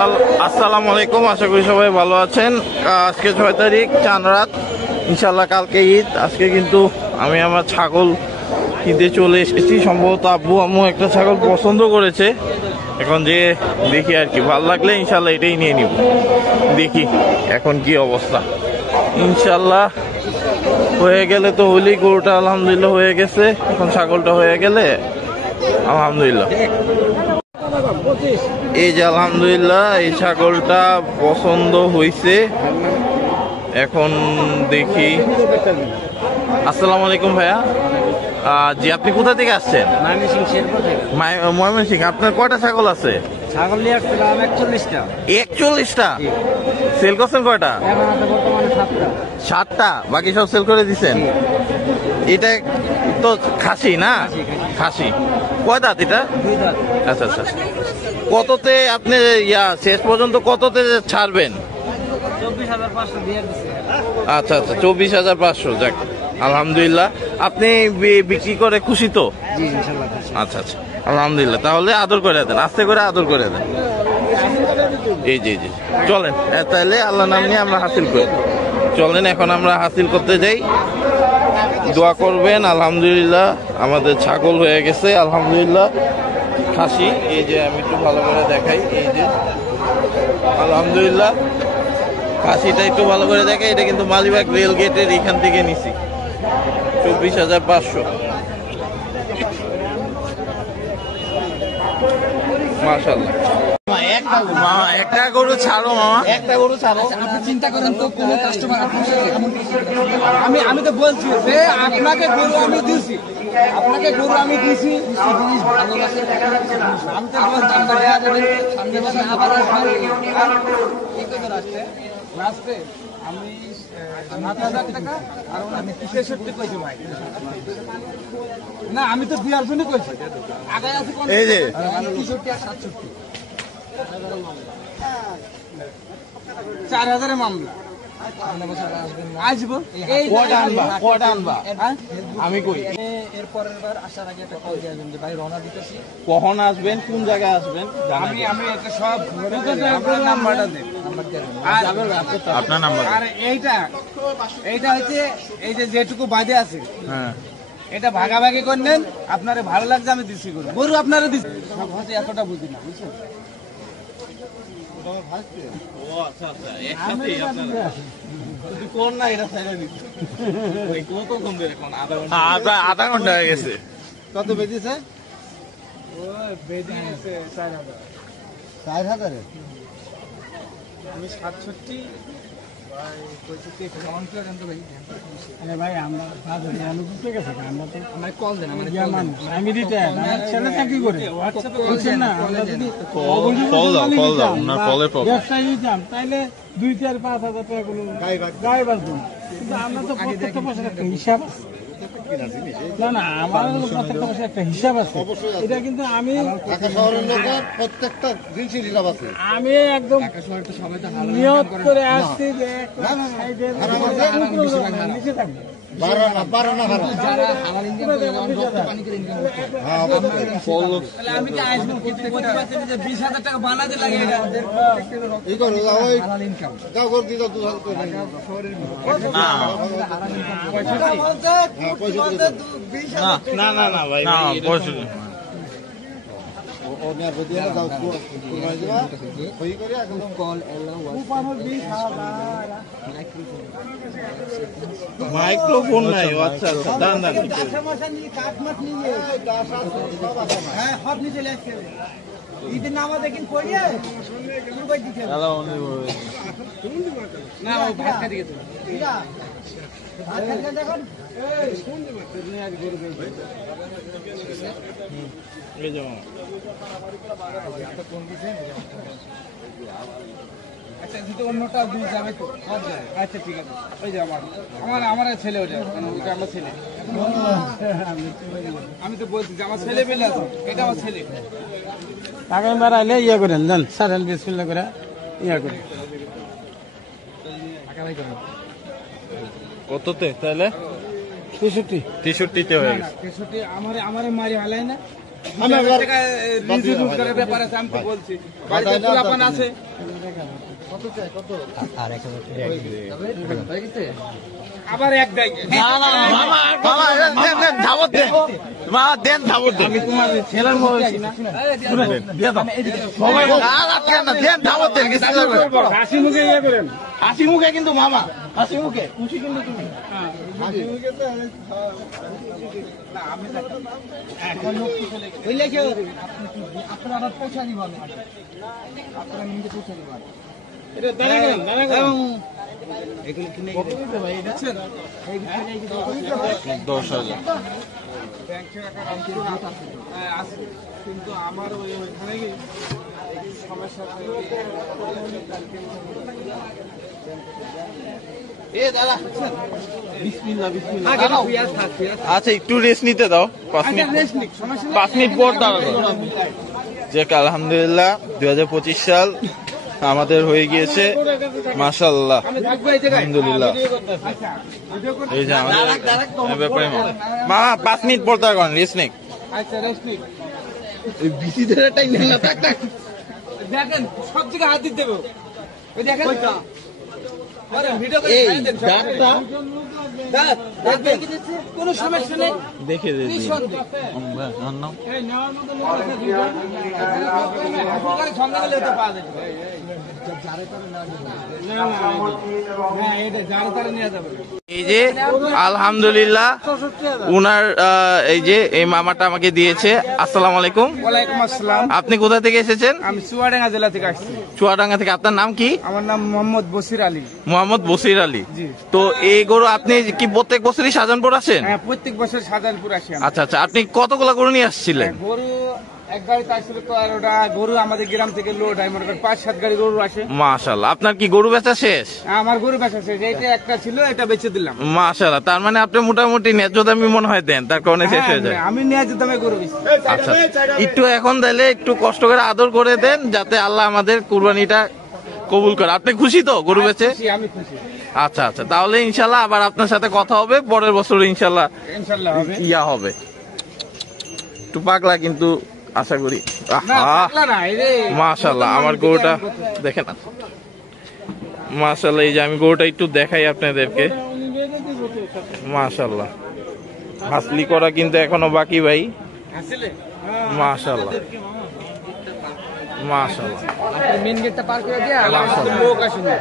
আসসালামু আলাইকুম, আশা করি সবাই ভালো আছেন। আজকে 6 তারিখ, চাঁদ রাত, ইনশাল্লাহ কালকে ঈদ। আজকে কিন্তু আমি আমার ছাগল কিনতে চলে এসেছি। সম্ভবত আব্বু আম্মু একটা ছাগল পছন্দ করেছে, এখন যে দেখি আর কি, ভালো লাগলে ইনশাল্লাহ এটাই নিয়ে নিব। দেখি এখন কি অবস্থা। ইনশাল্লাহ হয়ে গেলে তো হইলেই, গরুটা আলহামদুলিল্লাহ হয়ে গেছে, এখন ছাগলটা হয়ে গেলে আলহামদুলিল্লাহ। এই যে আলহামদুলিল্লাহ এই ছাগলটা পছন্দ হয়েছে। এখন দেখি। আসসালামু আলাইকুম ভাইয়া। জি, আপনি কোথা থেকে আসছেন? ময়মনসিংহ। আপনার কয়টা ছাগল আছে? ছাগল নিয়ে আসছিলাম 41টা। 41টা? সেল করছেন কয়টা? 7টা। বাকি সব সেল করে দিচ্ছেন? এটা তো খাসি না? খাসি। কয় দাঁত এটা? 2 দাঁত। আচ্ছা আচ্ছা। কততে আপনি শেষ পর্যন্ত কততে ছাড়বেন? 24,500 দিয়ে দিচ্ছে। আচ্ছা আচ্ছা, 24,500। যাক আলহামদুলিল্লাহ। আপনি বিক্রি করে খুশি তো? জি ইনশাআল্লাহ। আচ্ছা আচ্ছা, আলহামদুলিল্লাহ। তাহলে আদর করে দেন, আস্তে করে আদর করে দেন। এই জি জি, চলেন তাহলে আল্লাহ নাম নিয়ে আমরা হাসিল করি। চলেন এখন আমরা হাসিল করতে যাই। দোয়া করবেন। আলহামদুলিল্লাহ আমাদের ছাগল হয়ে গেছে, আলহামদুলিল্লাহ খাসি। এই যে আমি একটু ভালো করে দেখাই, এই যে আলহামদুলিল্লাহ খাসিটা একটু ভালো করে দেখাই। এটা কিন্তু মালিবাগ রেল গেটের এখান থেকে নিছি। 24,500। মাশাআল্লাহ। মামা একটা গরু ছাড়ো, মামা একটা গরু ছাড়ো। আপনি চিন্তা করেন তো, কোন কাস্টমার আমি তো বলছি যে আপনাকে গরু আমি দিয়েছি, আপনাকে গরু আমি দিয়েছি, জিনিস ভালো লাগে। আমি তো বলতাম সামনে বছর আবার আসবে। লাস্টে আমি 7,000 টাকা আর আমি 63 কইছি ভাই। না আমি তো 2 জনই কইছি। আগে আছে কোন? এই যে 63 আর 67। 4,000 মামলা আসবো। আমি কই এর পরের বার আসার আগে একটা কল দিয়ে যে ভাই রওনা দিতেছি। কখন আসবেন, কোন জায়গায় আসবেন? আমি একটা সব আপনার নাম্বারটা দেন। আপনার নাম্বার। আর এইটা হচ্ছে এই যে যেটুকু বাদে আছে, হ্যাঁ, এটা ভাগাভাগি করে নেন। আপনারে ভালো লাগছে আমি দিচ্ছি গরু আপনারা দিচ্ছি। সব হচ্ছে এতটা বুঝি না, বুঝছেন? আধা ঘন্টা হয়ে গেছে। কত বেঁধেছে? 4,000। আমি 67 ভাই আমরা কল দেন। আমি রিটায়ার্ড, আমার ছেলে চাকরি করে। ব্যবসায় দিতাম তাইলে 2-4-5,000 টাকা কোনো গায়ে বাঁচতাম, কিন্তু আমরা তো প্রত্যেকটা মাসের একটা হিসাব আছে। না আমার প্রত্যেকটা মাসে একটা হিসাব আছে। এটা কিন্তু আমি প্রত্যেকটা জিনিসের হিসাব আছে। আমি একদম নিয়ত করে আসছি যে নিচে থাকবে। আমি কি আসবো 20,000 টাকা বানাতে লাগে। না না না ভাই, পয়সা মাইক্রোফোন নাই। আচ্ছা আচ্ছা, দান দান। ঈদের নামাজ একদিন পড়িয়ে না ও ভাত খাইতে গেছে। আচ্ছা যদি অন্যটা বুঝ যাবে তো। আচ্ছা ঠিক আছে, ওই যে আমার ছেলে, ওটা ওইটা আমার ছেলে। আমি তো বলছি যে আমার ছেলে পেলে আছে, এটা আমার ছেলে। আগামীবার আইলে ইয়ে করেন জান, সারেন বিসমিল্লাহ করে ইয়ে করেন। কততে তাহলে? 63 63তে হয়ে গেছে। 63 আমারে মারি হালাই না। আমি আবার ব্যাপার আছে, আমি তো বলছি বাড়িতে পোলাপান আছে। আবার এক দেয় আমি তোমার ছেলের মনে না হাসি মুখে ইয়ে করেন, হাসি মুখে কিন্তু মামা, হাসি মুখে খুশি কিন্তু তুমি। হাসি মুখে তো আপনারা আবার পৌঁছা দিবেন, আপনারা নিজে পৌঁছা দিবেন। এটা দাঁড়া করেন, দাঁড়া করেন। এগুলো কিনে ভাই দিচ্ছেন 10,000 আছে, কিন্তু আমার ওইখানে কি সমস্যা আচ্ছা একটু রেস্ট নিতে দাও 5 মিনিট, 5 মিনিট পর দাঁড়াবো। যে আলহামদুলিল্লাহ 2025 সাল আমাদের হয়ে গিয়েছে মাশাআল্লাহ, আলহামদুলিল্লাহ। এই যে আমাদের ব্যাপারে মামা 5 মিনিট পর দাঁড়ান, রেস্ট নেই। আচ্ছা রেস্ট নিন। এই বিসি ধরে টাইম না থাক না, দেখেন সব জায়গায় হাত দিতে দেবো, ওই দেখেন ভিডিও করে এই দেন ডাক্তার কোনো সমস্যা নেই, দেখে দে নিঃসন্দেহে। এই নেওয়ার মতো লোক আছে দুইজন, সরকারি সন্ধ্যাবেলা হতে পাওয়া যাবে। হ্যাঁ এটা যারা তারা নিয়ে যাবে। এই যে আলহামদুলিল্লাহ উনার এই যে এই মামাটা আমাকে দিয়েছে। আসসালামু আলাইকুম। ওয়ালাইকুম আসসালাম। আপনি কোথা থেকে এসেছেন? আমি চুয়াডাঙ্গা জেলা থেকে আসছি। চুয়াডাঙ্গা থেকে। আপনার নাম কি? আমার নাম মোহাম্মদ বশির আলী। মোহাম্মদ বসির আলী। জি। তো এই গরু আপনি কি প্রত্যেক বছরই শাহজাহানপুর আসেন? হ্যাঁ প্রত্যেক বছর শাহজাহানপুর আসি আমি। আচ্ছা আচ্ছা, আপনি কতগুলা গরু নিয়ে আসছিলেন? গরু এক গাড়িতে আসছিল তো, আর ওটা গরু আমাদের গ্রাম থেকে লোড হয়, মনে করেন 5-7 গাড়ি গরু আসে। মাশাআল্লাহ, আপনার কি গরু বেচা শেষ? আমার গরু বেচা শেষ, এইটা একটা ছিল, এটা বেচে দিলাম। মাশাআল্লাহ, তার মানে আপনি মোটামুটি ন্যায্য দামি মনে হয় দেন, তার কারণে শেষ হয়ে যায়। হ্যাঁ, আমি নিয়ে যেতাম গরু বেশি। আচ্ছা, একটু এখন দিলে একটু কষ্ট করে আদর করে দেন, যাতে আল্লাহ আমাদের কুরবানিটা কবুল করে। আপনি খুশি তো গরু বেচে? আমি খুশি। আচ্ছা আচ্ছা, তাহলে ইনশাল্লাহ আবার আপনার সাথে কথা হবে পরের বছর ইনশাল্লাহ। ইনশাআল্লাহ হবে। ইয়া হবে একটু পাগলা, কিন্তু আশা করি। না আহা, পাগলা না, এই রে। মাশাআল্লাহ আমার গরুটা দেখেন না, মাশাআল্লাহ। এই যে আমি গরুটা একটু দেখাই আপনাদেরকে, মাশাআল্লাহ। হাসলি করা কিন্তু এখনো বাকি ভাই, আসলে মাশাআল্লাহ মাশাআল্লাহ। মেন গেটটা পার করে দিয়ে লোক আসেনি।